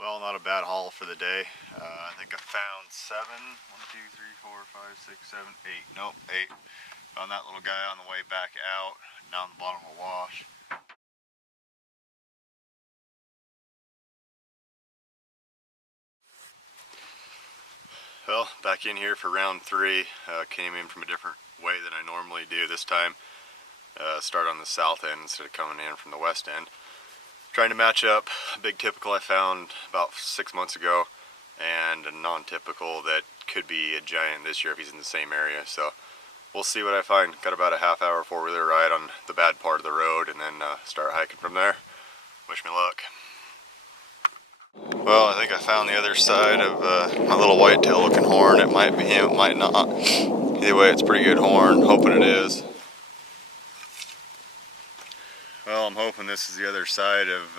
Well, not a bad haul for the day. I think I found 7. 1, 2, 3, 4, 5, 6, 7, 8. Nope, 8. Found that little guy on the way back out, down the bottom of the wash. Well, back in here for round 3. Came in from a different way than I normally do this time. Start on the south end instead of coming in from the west end. Trying to match up a big typical I found about 6 months ago and a non-typical that could be a giant this year if he's in the same area. So we'll see what I find. Got about a half-hour four-wheeler ride on the bad part of the road and then start hiking from there. Wish me luck. Well, I think I found the other side of my little whitetail looking horn. It might be him, it might not. Either way, it's a pretty good horn. Hoping it is. Well, I'm hoping this is the other side of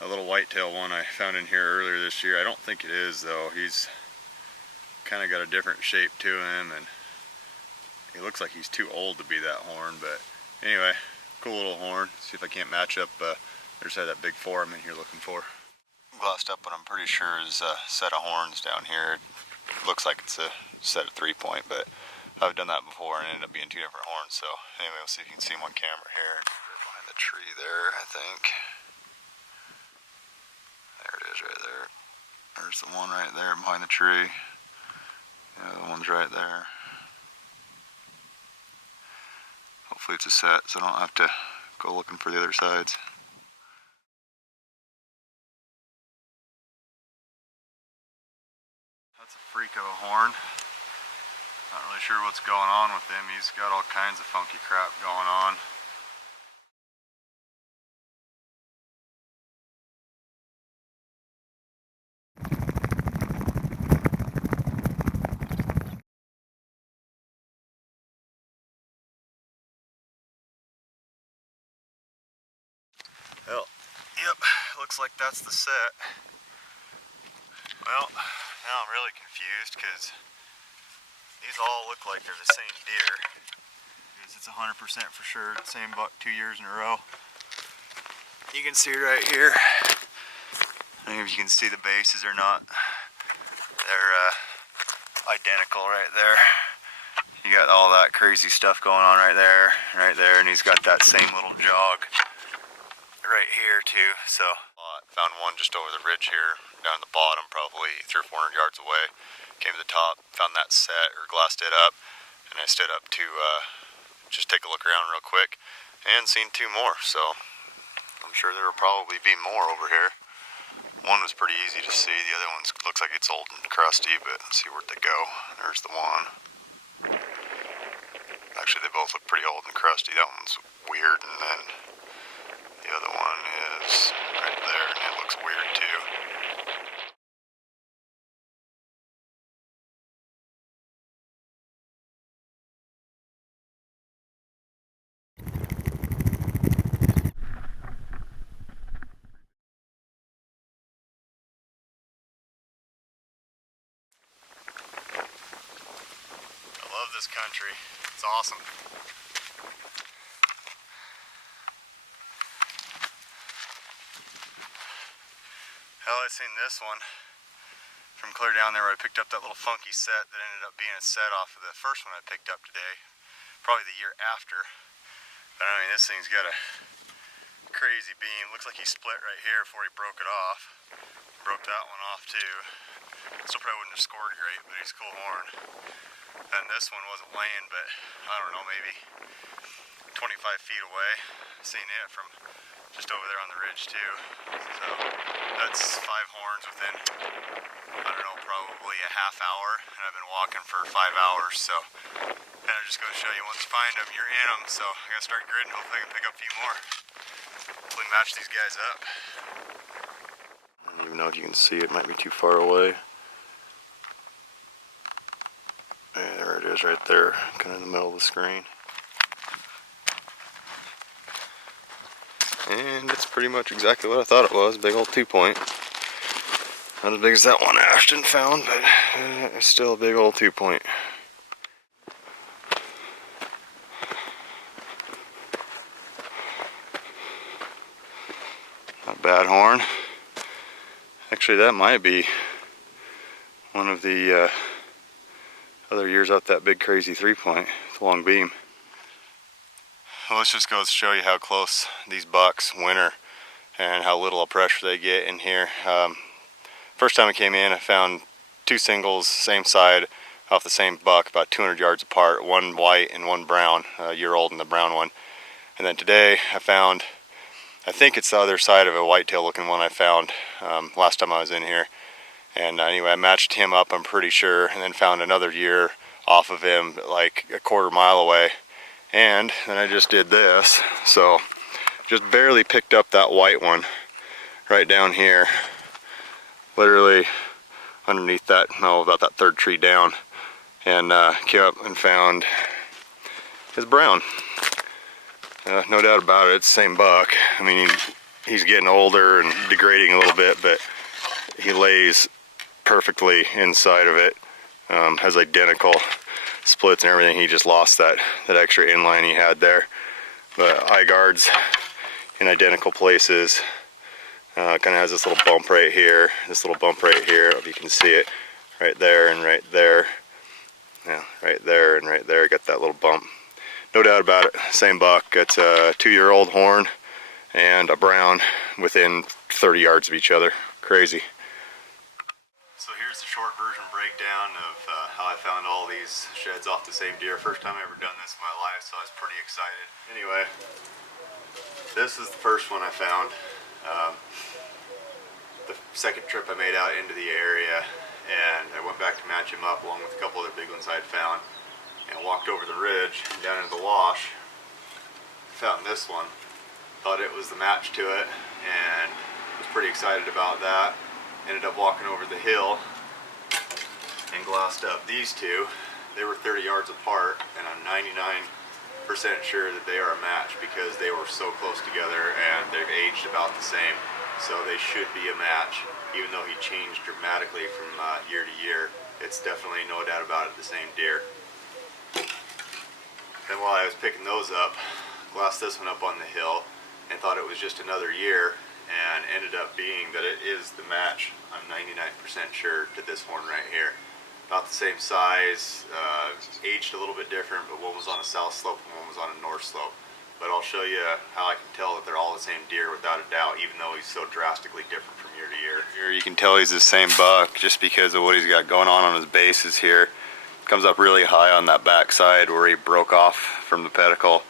a little whitetail one I found in here earlier this year. I don't think it is though. He's kind of got a different shape to him and he looks like he's too old to be that horn, but anyway, cool little horn. See if I can't match up the other side of that big 4 I'm in here looking for. Glassed up what I'm pretty sure is a set of horns down here. It looks like it's a set of 3-point, but I've done that before and it ended up being 2 different horns. So anyway, we'll see if you can see him on camera here. Behind the tree there, I think. There it is right there. There's the one right there behind the tree. Yeah, the one's right there. Hopefully it's a set so I don't have to go looking for the other sides. That's a freak of a horn. Not really sure what's going on with him. He's got all kinds of funky crap going on. Well, yep, looks like that's the set. Well, now I'm really confused because these all look like they're the same deer. It's 100% for sure, same buck 2 years in a row. You can see right here. I don't know if you can see the bases or not. They're identical right there. You got all that crazy stuff going on right there, and he's got that same little jog right here too. So found one just over the ridge here, down at the bottom, probably 300 or 400 yards away. Came to the top, found that set or glassed it up, and I stood up to just take a look around real quick, and seen 2 more. So I'm sure there will probably be more over here. One was pretty easy to see. The other one looks like it's old and crusty, but let's see where'd they go. There's the one. Actually, they both look pretty old and crusty. That one's weird, and then the other one is right there, and it looks weird too. I love this country. It's awesome. Hell, I seen this one from clear down there where I picked up that little funky set that ended up being a set off of the first one I picked up today, probably the year after. But I mean, this thing's got a crazy beam. Looks like he split right here before he broke it off. Broke that one off too. Still probably wouldn't have scored great, but he's a cool horn. And this one wasn't laying, but I don't know, maybe 25 feet away. Seen it from just over there on the ridge too. So that's 5 horns within, I don't know, probably a half hour. And I've been walking for 5 hours, so and I'm just going to show you once you find them, you're in them. So I got to start gridding. Hopefully I can pick up a few more. Hopefully match these guys up. I don't even know if you can see it. Might be too far away. Yeah, there it is right there, kind of in the middle of the screen. And it's pretty much exactly what I thought it was, big old 2-point. Not as big as that one Ashton found, but it's still a big old 2-point. Not a bad horn. Actually, that might be one of the other years out that big crazy 3-point with a long beam. Well, let's just go show you how close these bucks winter and how little of pressure they get in here. First time I came in, I found 2 singles, same side, off the same buck, about 200 yards apart, one white and one brown, a year old and the brown one. And then today I found, I think it's the other side of a whitetail looking one I found last time I was in here. And anyway, I matched him up, I'm pretty sure, and then found another year off of him like a quarter mile away. And then I just did this, so just barely picked up that white one right down here, literally underneath that, about that 3rd tree down, and came up and found his brown. No doubt about it, it's the same buck. I mean, he's getting older and degrading a little bit, but he lays perfectly inside of it. Has identical splits and everything. He just lost that extra inline he had there. But eye guards in identical places. Kind of has this little bump right here, this little bump right here, if you can see it, right there and right there. Yeah, right there and right there, got that little bump. No doubt about it, same buck. It's a 2-year-old horn and a brown within 30 yards of each other. Crazy. So here's the short version breakdown of how I found all these sheds off the same deer. First time I ever done this in my life, so I was pretty excited. Anyway, this is the first one I found. The second trip I made out into the area, and I went back to match him up along with a couple other big ones I'd found, and walked over the ridge and down into the wash. Found this one, thought it was the match to it, and was pretty excited about that. Ended up walking over the hill and glassed up these two. They were 30 yards apart, and I'm 99% sure that they are a match because they were so close together and they've aged about the same. So they should be a match, even though he changed dramatically from year to year. It's definitely, no doubt about it, the same deer. And while I was picking those up, glassed this one up on the hill and thought it was just another year, and ended up being that it is the match, I'm 99% sure, to this horn right here. About the same size, aged a little bit different, but one was on a south slope and one was on a north slope. But I'll show you how I can tell that they're all the same deer without a doubt, even though he's so drastically different from year to year. Here you can tell he's the same buck just because of what he's got going on his bases here. Comes up really high on that back side where he broke off from the pedicle,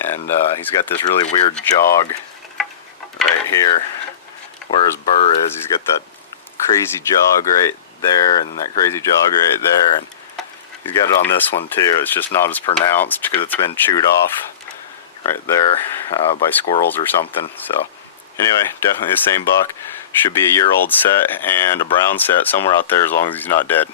and he's got this really weird jog right here where his burr is. He's got that crazy jog right there and that crazy jog right there, and he's got it on this one too. It's just not as pronounced because it's been chewed off right there by squirrels or something. So anyway, definitely the same buck. Should be a year-old set and a brown set somewhere out there as long as he's not dead.